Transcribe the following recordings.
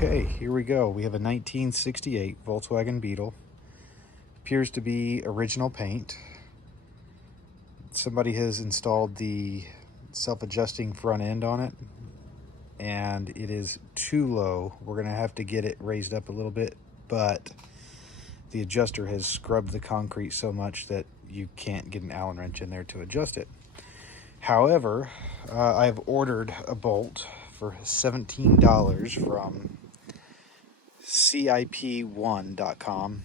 Okay, here we go. We have a 1968 Volkswagen Beetle. Appears to be original paint. Somebody has installed the self-adjusting front end on it, and it is too low. We're gonna have to get it raised up a little bit, but the adjuster has scrubbed the concrete so much that you can't get an Allen wrench in there to adjust it. However, I've ordered a bolt for $17 from CIP1.com.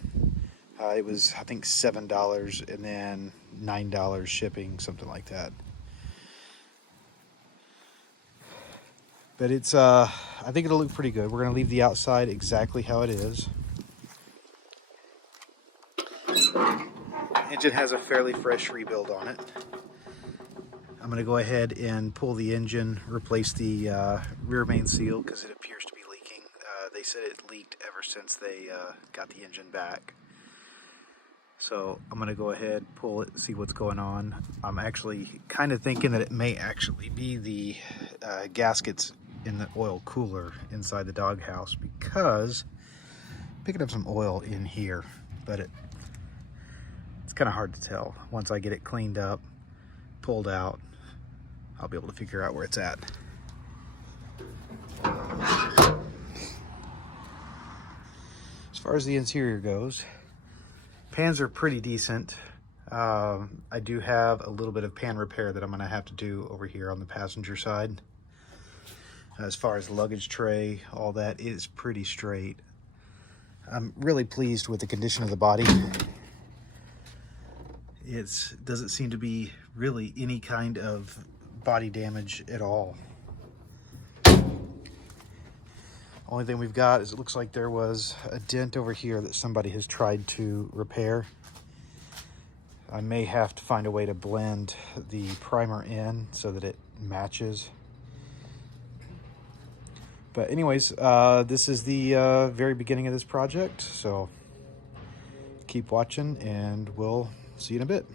It was, I think, $7 and then $9 shipping, something like that. But it's, I think it'll look pretty good. We're going to leave the outside exactly how it is. Engine has a fairly fresh rebuild on it. I'm going to go ahead and pull the engine, replace the rear main seal because it appears to be leaking. They said it leaked ever since they got the engine back. So I'm going to go ahead, pull it, see what's going on. I'm actually kind of thinking that it may actually be the gaskets in the oil cooler inside the doghouse, because I'm picking up some oil in here, but it's kind of hard to tell. Once I get it cleaned up, pulled out, I'll be able to figure out where it's at. As far as the interior goes, pans are pretty decent. I do have a little bit of pan repair that I'm going to have to do over here on the passenger side. As far as luggage tray, all that is pretty straight. I'm really pleased with the condition of the body. It doesn't seem to be really any kind of body damage at all. Only thing we've got is it looks like there was a dent over here that somebody has tried to repair. I may have to find a way to blend the primer in so that it matches. But anyways, this is the very beginning of this project, so keep watching and we'll see you in a bit.